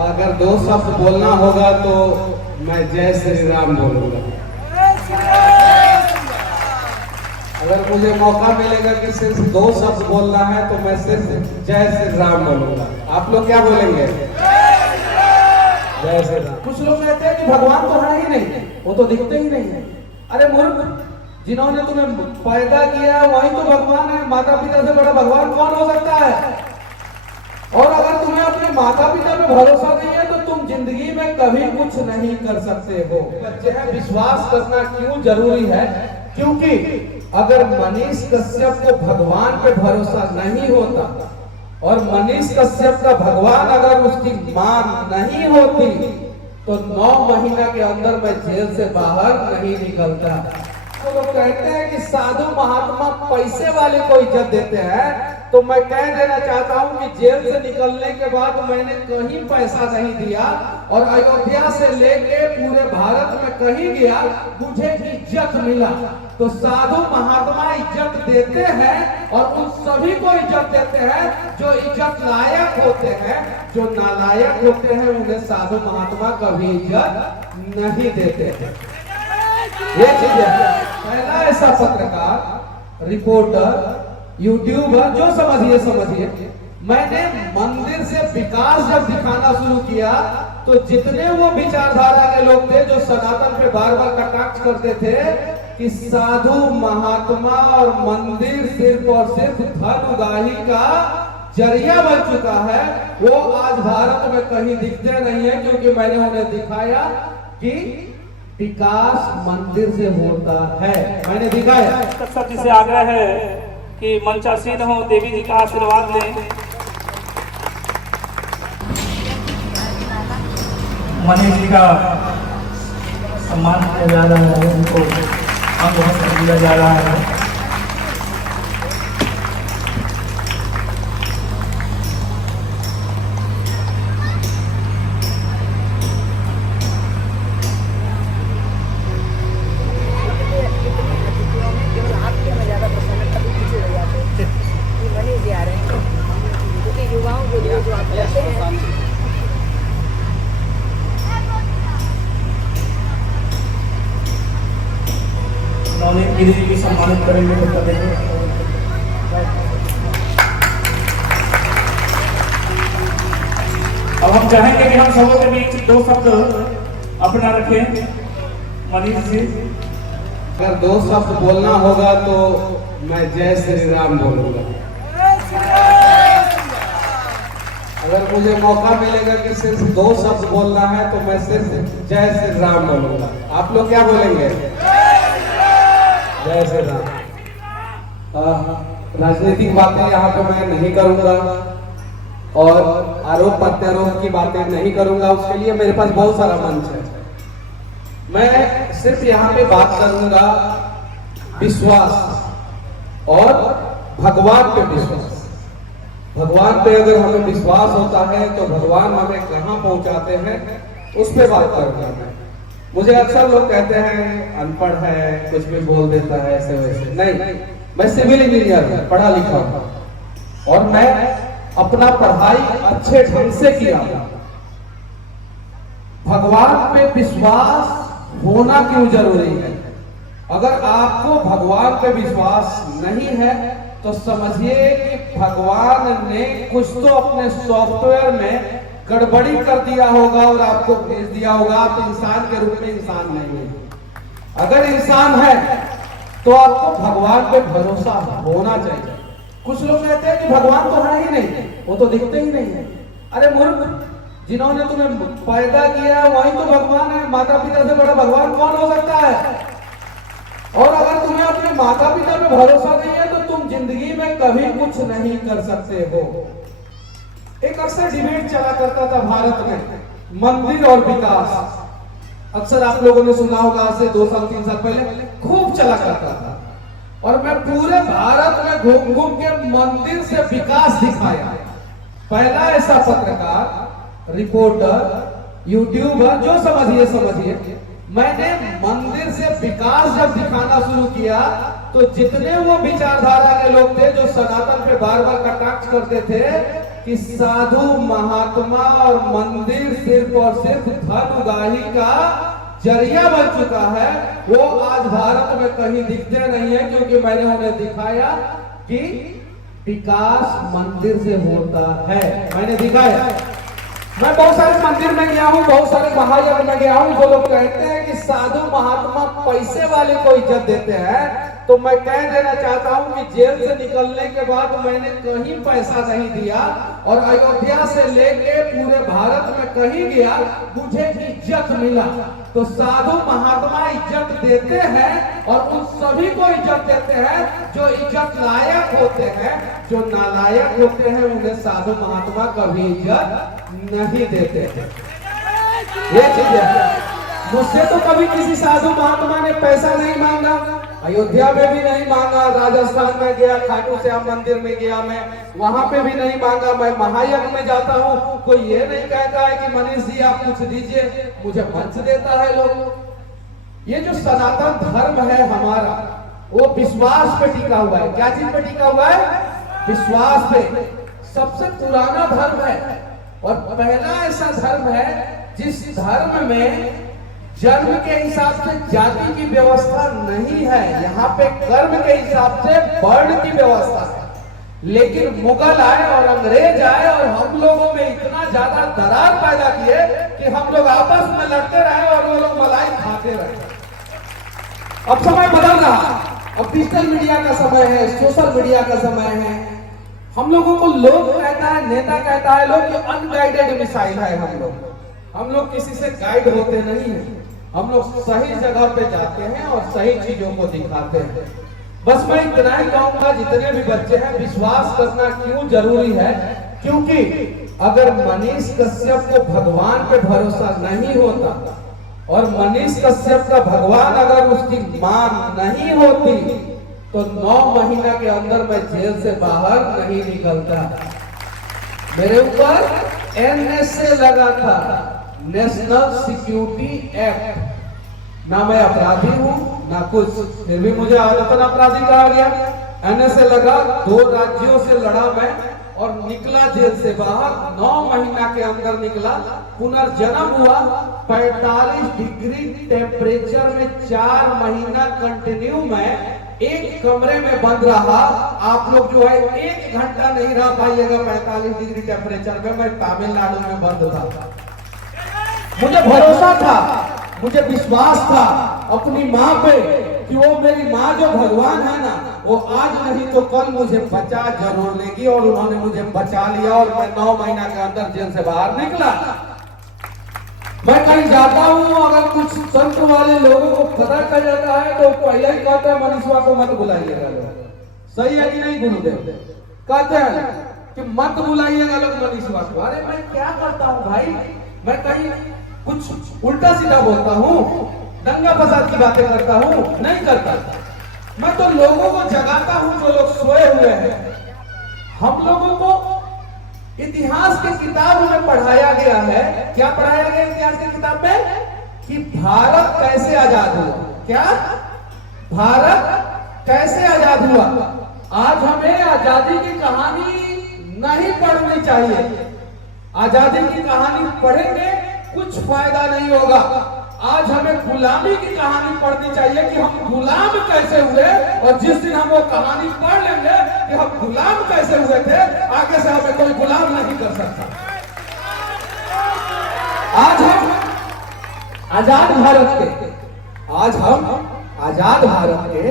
अगर दो शब्द बोलना होगा तो मैं जय श्री राम बोलूंगा। अगर मुझे मौका मिलेगा कि सिर्फ दो शब्द बोलना है तो मैं सिर्फ जय श्री राम बोलूंगा। आप लोग क्या बोलेंगे? जय श्री राम। कुछ लोग कहते हैं कि भगवान तो है ही नहीं, वो तो दिखते ही नहीं है। अरे मूर्ख, जिन्होंने तुम्हें पैदा किया वही तो भगवान है। माता पिता से बड़ा भगवान कौन हो सकता है? और अगर तुम्हें अपने माता पिता पे भरोसा नहीं है तो तुम जिंदगी में कभी कुछ नहीं कर सकते हो। बच्चे हैं, विश्वास करना क्यों जरूरी है? क्योंकि अगर मनीष कश्यप को भगवान पे भरोसा नहीं होता और मनीष कश्यप का भगवान अगर उसकी मां नहीं होती तो 9 महीना के अंदर मैं जेल से बाहर नहीं निकलता। तो लोग कहते हैं कि साधु महात्मा पैसे वाले को इज्जत देते हैं, तो मैं कह देना चाहता हूं कि जेल से निकलने के बाद मैंने कहीं पैसा नहीं दिया और अयोध्या से लेके पूरे भारत में कहीं गया, मुझे इज्जत मिला। तो साधु महात्मा इज्जत देते हैं और उन सभी को इज्जत देते हैं जो इज्जत लायक होते हैं। जो नालायक होते हैं उन्हें साधु महात्मा कभी इज्जत नहीं देते हैं। ये चीज है। पहला ऐसा पत्रकार, रिपोर्टर, यूट्यूबर, जो समझिए, मैंने मंदिर से विकास जब दिखाना शुरू किया तो जितने वो विचारधारा के लोग थे जो सनातन पे बार बार कटाक्ष करते थे कि साधु महात्मा और मंदिर सिर्फ और सिर्फ धन उगाही का जरिया बन चुका है, वो आज भारत में कहीं दिखते नहीं है। क्योंकि मैंने उन्हें दिखाया कि विकास मंदिर से होता है। मैंने दिखाया। सब जी से आग्रह है कि मंचासीन हो, देवी जी का आशीर्वाद लें। मनीष जी का सम्मान किया जा रहा है, उनको अंग दिया जा रहा है। गिरी जी की सम्मानित करेंगे तो करेंगे। अब हम चाहेंगे कि हम सबों के बीच 2 शब्द अपना रखें। मनीष जी, अगर 2 शब्द बोलना होगा तो मैं जय श्री राम बोलूंगा। अगर मुझे मौका मिलेगा कि सिर्फ 2 शब्द बोलना है तो मैं सिर्फ जय श्री राम बोलूंगा। आप लोग क्या बोलेंगे? जय श्री राम। राजनीतिक बातें यहाँ पे मैं नहीं करूंगा और आरोप प्रत्यारोप की बातें नहीं करूंगा। उसके लिए मेरे पास बहुत सारा मंच है। मैं सिर्फ यहाँ पे बात करूंगा विश्वास और भगवान पे विश्वास। भगवान पे अगर हमें विश्वास होता है तो भगवान हमें कहाँ पहुंचाते हैं उस पे बात करूंगा मैं। मुझे अक्सर लोग कहते हैं अनपढ़ है, कुछ भी बोल देता है ऐसे वैसे। नहीं, मैं सिविल इंजीनियर हूं, पढ़ा लिखा हूं और मैं अपना पढ़ाई अच्छे ढंग से किया। भगवान पे विश्वास होना क्यों जरूरी है? अगर आपको भगवान पे विश्वास नहीं है तो समझिए कि भगवान ने कुछ तो अपने सॉफ्टवेयर में गड़बड़ी कर दिया होगा और आपको भेज दिया होगा। आप इंसान के रूप में इंसान नहीं है। अगर इंसान है तो आपको भगवान पे भरोसा होना चाहिए। कुछ लोग कहते हैं कि भगवान तो है ही नहीं, वो तो दिखते ही नहीं है। अरे मूर्ख, जिन्होंने तुम्हें पैदा किया वही तो भगवान है। माता पिता से बड़ा भगवान कौन हो सकता है? और अगर तुम्हें अपने माता पिता पे भरोसा नहीं है तो तुम जिंदगी में कभी कुछ नहीं कर सकते हो। एक अक्सर डिबेट चला करता था भारत में, मंदिर और विकास। अक्सर आप लोगों ने सुना होगा, आज से 2 साल 3 साल पहले खूब चला करता था और मैं पूरे भारत में घूम घूम के मंदिर से विकास दिखाया। पहला ऐसा पत्रकार, रिपोर्टर, यूट्यूबर, जो समझिए, मैंने मंदिर से विकास जब दिखाना शुरू किया तो जितने वो विचारधारा के लोग थे जो सनातन पे बार बार कटाक्ष करते थे कि साधु महात्मा और मंदिर सिर्फ और सिर्फ धन उगाही का जरिया बन चुका है, वो आज भारत में कहीं दिखते नहीं है, क्योंकि मैंने उन्हें दिखाया कि विकास मंदिर से होता है। मैंने दिखाया, मैं बहुत सारे मंदिर में गया हूँ, बहुत सारे महायज्ञ में गया हूँ। जो लोग कहते हैं कि साधु महात्मा पैसे वाले को इज्जत देते हैं, तो मैं कह देना चाहता हूँ कि जेल से निकलने के बाद मैंने कहीं पैसा नहीं दिया, और अयोध्या से लेके पूरे भारत में कहीं गया मुझे इज्जत मिला। तो साधु महात्मा इज्जत देते हैं, और उन सभी को इज्जत देते हैं जो इज्जत लायक होते हैं। जो नालायक होते हैं उन्हें साधु महात्मा कभी इज्जत नहीं देते हैं। ये चीज है। मुझसे तो कभी किसी साधु महात्मा ने पैसा नहीं मांगा, अयोध्या में भी नहीं मांगा, राजस्थान में गया, खाटू श्याम मंदिर में गया, मैं वहां पे भी नहीं मांगा। मैं महायज्ञ में जाता हूँ, कोई ये नहीं कहता है कि मनीष जी आप कुछ दीजिए, मुझे मंच देता है लोग। ये जो सनातन धर्म है हमारा, वो विश्वास पे टिका हुआ है। क्या चीज पे टिका हुआ है? विश्वास पे। सबसे पुराना धर्म है और पहला ऐसा धर्म है जिस धर्म में जन्म के हिसाब से जाति की व्यवस्था नहीं है। यहाँ पे कर्म के हिसाब से वर्ण की व्यवस्था है। लेकिन मुगल आए और अंग्रेज आए और हम लोगों में इतना ज्यादा दरार पैदा किए कि हम लोग आपस में लड़ते रहे और वो लोग मलाई खाते रहे। अब समय बदल रहा, अब डिजिटल मीडिया का समय है, सोशल मीडिया का समय है। हम लोगों को लोग कहता है, नेता कहता है लोग कि अनगाइडेड मिसाइल है। हम लोग किसी से गाइड होते नहीं है। हम लोग सही जगह पे जाते हैं और सही चीजों को दिखाते हैं। बस मैं इतना ही कहूंगा, जितने भी बच्चे हैं, विश्वास करना क्यों जरूरी है? क्योंकि अगर मनीष कश्यप को भगवान पे भरोसा नहीं होता और मनीष कश्यप का भगवान अगर उसकी मां नहीं होती तो 9 महीना के अंदर मैं जेल से बाहर नहीं निकलता। मेरे ऊपर एनएसए लगा था, नेशनल सिक्योरिटी एक्ट। ना मैं अपराधी हूं ना कुछ, फिर भी मुझे आदतन अपराधी कहा गया। एनएसए लगा, 2 राज्यों से लड़ा मैं और निकला जेल से बाहर। 9 महीना के अंदर निकला, पुनर्जन्म हुआ। 45 डिग्री टेम्परेचर में 4 महीना कंटिन्यू में एक कमरे में बंद रहा। आप लोग जो है 1 घंटा नहीं रह पाइएगा 45 डिग्री टेम्परेचर में। मैं तमिलनाडु में बंद था। मुझे भरोसा था, मुझे विश्वास था अपनी माँ पे कि वो मेरी माँ जो भगवान है ना, वो आज नहीं तो कल मुझे बचा जरूर लेगी। और उन्होंने मुझे बचा लिया और मैं 9 महीना के अंदर जेल से बाहर निकला। मैं कहीं जाता हूँ, अगर कुछ संत वाले लोगों को पता चल जाता है तो पहले ही कहते हैं मनीषवा को मत बुलाइएगा लोग। सही है कि नहीं गुरुदेव? कहते हैं कि मत बुलाइएगा लोग मनीषवा को। अरे मैं क्या करता हूँ भाई? मैं कहीं कुछ उल्टा सीधा बोलता हूँ, दंगा फसाद की बातें करता हूँ? नहीं करता। मैं तो लोगों को जगाता हूँ जो लोग सोए हुए हैं। हम लोगों को इतिहास की किताब में पढ़ाया गया है। क्या पढ़ाया गया इतिहास की किताब में? कि भारत कैसे आजाद हुआ। क्या? भारत कैसे आजाद हुआ। आज हमें आजादी की कहानी नहीं पढ़नी चाहिए। आजादी की कहानी पढ़ेंगे कुछ फायदा नहीं होगा। आज हमें गुलामी की कहानी पढ़नी चाहिए कि हम गुलाम कैसे हुए, और जिस दिन हम वो कहानी पढ़ लेंगे कि हम गुलाम कैसे हुए थे, आगे से हमें कोई गुलाम नहीं कर सकता। आज हम आजाद भारत के, आज हम आजाद भारत के,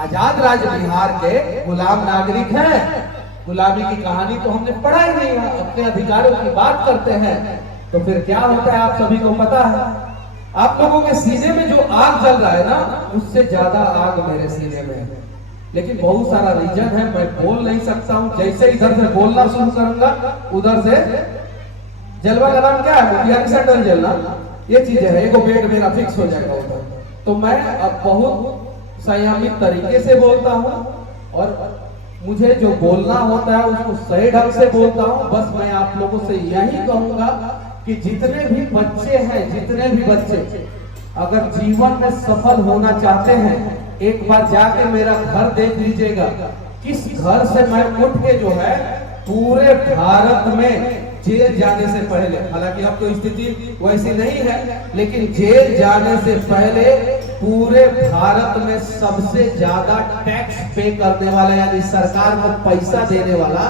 आजाद राज्य बिहार के गुलाम नागरिक हैं। गुलामी की कहानी तो हमने पढ़ा ही नहीं है। अपने अधिकारों की बात करते हैं तो फिर क्या होता है आप सभी को पता है। आप लोगों के सीने में जो आग जल रहा है ना, उससे ज्यादा आग मेरे सीने में है। लेकिन बहुत सारा रीजन है, मैं बोल नहीं सकता हूँ। जैसे इधर से बोलना शुरू करूंगा उधर से जलवा का नाम क्या है? बिहार सेंट्रल जेल ना, ये चीज है। एक बेड मेरा फिक्स हो जाएगा उधर। तो मैं अब बहुत संयमित तरीके से बोलता हूँ और मुझे जो बोलना होता है उसको सही ढंग से बोलता हूँ। बस मैं आप लोगों से यही कहूंगा कि जितने भी बच्चे हैं, जितने भी बच्चे अगर जीवन में सफल होना चाहते हैं, एक बार जाके मेरा घर देख लीजिएगा। किस घर से मैं उठ के जो है पूरे भारत में जेल जाने से पहले, हालांकि अब तो स्थिति वैसी नहीं है, लेकिन जेल जाने से पहले पूरे भारत में सबसे ज्यादा टैक्स पे करने वाला यानी सरकार को पैसा देने वाला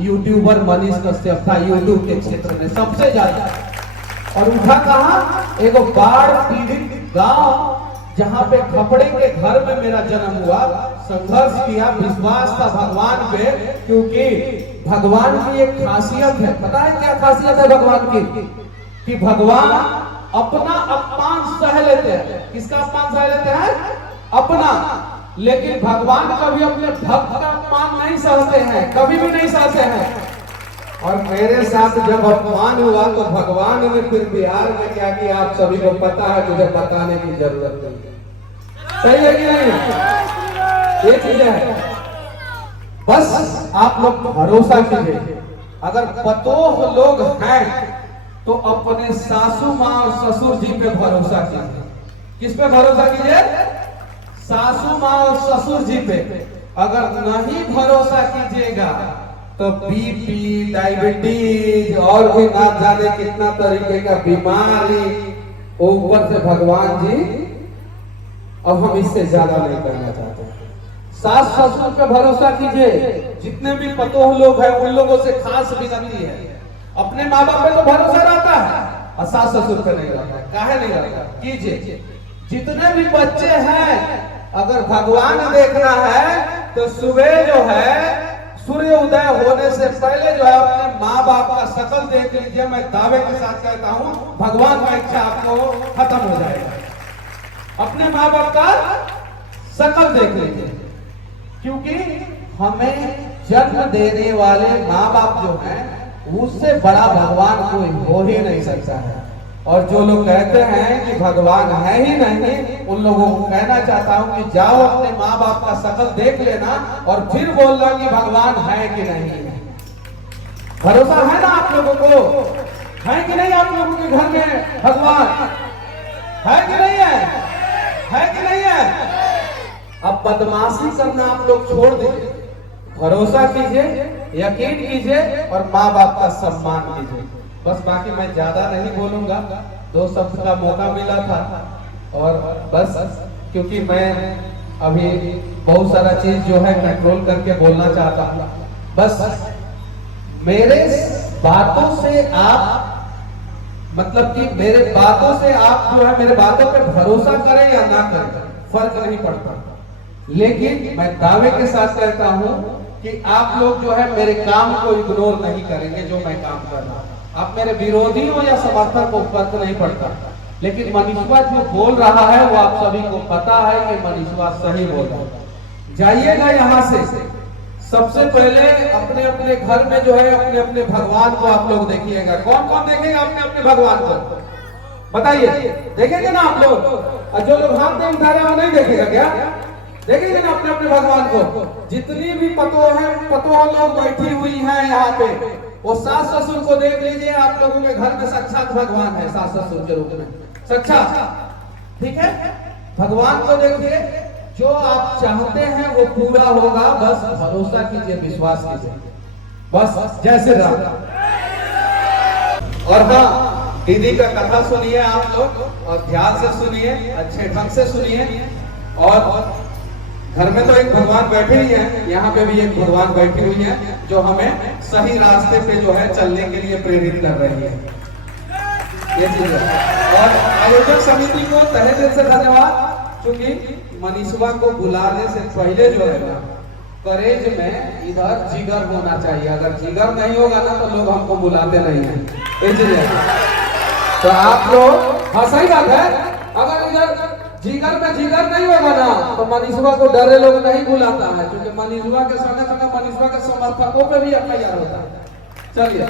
यूट्यूबर मनीष कश्यप था। यूट्यूब के क्षेत्र में सबसे ज्यादा। और उठा कहाँ? एगो बाढ़ पीड़ित गांव जहां पे खपड़े के घर में मेरा जन्म हुआ। संघर्ष किया, विश्वास था भगवान पे, क्योंकि भगवान की एक खासियत है। पता है क्या खासियत है भगवान की? कि भगवान अपना अपमान सह लेते हैं। किसका अपमान सह लेते हैं? अपना। लेकिन भगवान कभी अपने भक्त का अपमान नहीं सहते हैं, कभी भी नहीं सहते हैं। और मेरे साथ जब अपमान हुआ तो भगवान ने फिर बिहार में क्या किया आप सभी को पता है, मुझे बताने की जरूरत नहीं। सही है कि नहीं? ये चीज है। बस आप लोग भरोसा कीजिए। अगर पतोह लोग हैं तो अपने सासू माँ और ससुर जी पे भरोसा कीजिए। किस पे भरोसा कीजिए? सासू माँ और ससुर जी पे। अगर नहीं भरोसा कीजिएगा तो बीपी, डायबिटीज और भी ना जाने कितना तरीके का बीमारी, ऊपर से भगवान जी, अब हम इससे ज्यादा नहीं करना चाहते। सास ससुर पे भरोसा कीजिए। जितने भी पतोह लोग हैं उन लोगों से खास विनती है, अपने माँ बाप पे तो भरोसा रहता है और सास ससुर पे नहीं रहता है। काहे नहीं रहता? कीजिए। जितने भी बच्चे हैं, अगर भगवान देखना है तो सुबह जो है सूर्य उदय होने से पहले जो है अपने माँ बाप का शकल देख लीजिए। मैं दावे के साथ कहता हूँ भगवान का इच्छा आपको खत्म हो जाएगा। अपने माँ बाप का शकल देख लीजिए, क्योंकि हमें जन्म देने वाले माँ बाप जो हैं उससे बड़ा भगवान कोई हो ही नहीं सकता है। और जो लोग कहते हैं कि भगवान है ही नहीं, उन लोगों को कहना चाहता हूं कि जाओ अपने माँ बाप का शकल देख लेना और फिर बोलना कि भगवान है कि नहीं है। भरोसा है ना आप लोगों को? है कि नहीं आप लोगों के घर में भगवान है कि नहीं है? है कि नहीं है? अब बदमाशी करना आप लोग छोड़ दीजिए, भरोसा कीजिए, यकीन कीजिए और माँ बाप का सम्मान कीजिए। बस बाकी मैं ज्यादा नहीं बोलूंगा, 2 शब्द का मौका मिला था और बस, क्योंकि मैं अभी बहुत सारा चीज जो है कंट्रोल करके बोलना चाहता हूँ। बस मेरे बातों से आप, मतलब कि मेरे बातों से आप जो है मेरे बातों पे भरोसा करें या ना करें फर्क नहीं पड़ता, लेकिन मैं दावे के साथ कहता हूं कि आप लोग जो है मेरे काम को इग्नोर नहीं करेंगे जो मैं काम कर रहा हूं। आप मेरे विरोधी हो या समर्थक को फर्क नहीं पड़ता, लेकिन मनीषवा जो बोल रहा है वो आप सभी को पता है कि मनीषवा सही बोल रहा है। जाइएगा यहाँ से, सबसे पहले अपने अपने घर में जो है अपने अपने भगवान को आप लोग देखिएगा। कौन कौन देखेगा अपने अपने भगवान को? बताइए, देखेंगे ना आप लोग? और जो लोग हाथ नहीं उठा रहे वो नहीं देखेगा क्या? देखेंगे ना अपने अपने भगवान को? जितनी भी पतोह लोग बैठी हुई हैं यहाँ पे, वो सास ससुर को देख लीजिए। आप लोगों के घर में साक्षात भगवान है, सास ससुर के रूप में साक्षात। ठीक है, भगवान को देखिए, जो आप चाहते हैं वो पूरा होगा। बस भरोसा कीजिए, विश्वास कीजिए, बस। जय श्री राम। और हाँ, दीदी का कथा सुनिए आप लोग और ध्यान से सुनिए, अच्छे ढंग से सुनिए। और घर में तो एक भगवान बैठे ही हैं, यहाँ पे भी एक भगवान बैठी हुई है जो हमें सही रास्ते पे जो है चलने के लिए प्रेरित कर रही है। ये चीज है। और आयोजक समिति को तहे दिल से धन्यवाद, क्योंकि मनीषवा को बुलाने से पहले जो है ना, करेज में इधर जिगर होना चाहिए। अगर जिगर नहीं होगा ना तो लोग हमको बुलाते नहीं है। ये चीज है। तो आप लोग, हाँ सही बात है, अगर इधर जिगर में जिगर नहीं होगा ना तो मनीषवा को डरे लोग नहीं बुलाता है, क्योंकि मनीषवा के संगे संगे मनीषवा के समर्थकों पे भी FIR होता है। चलिए।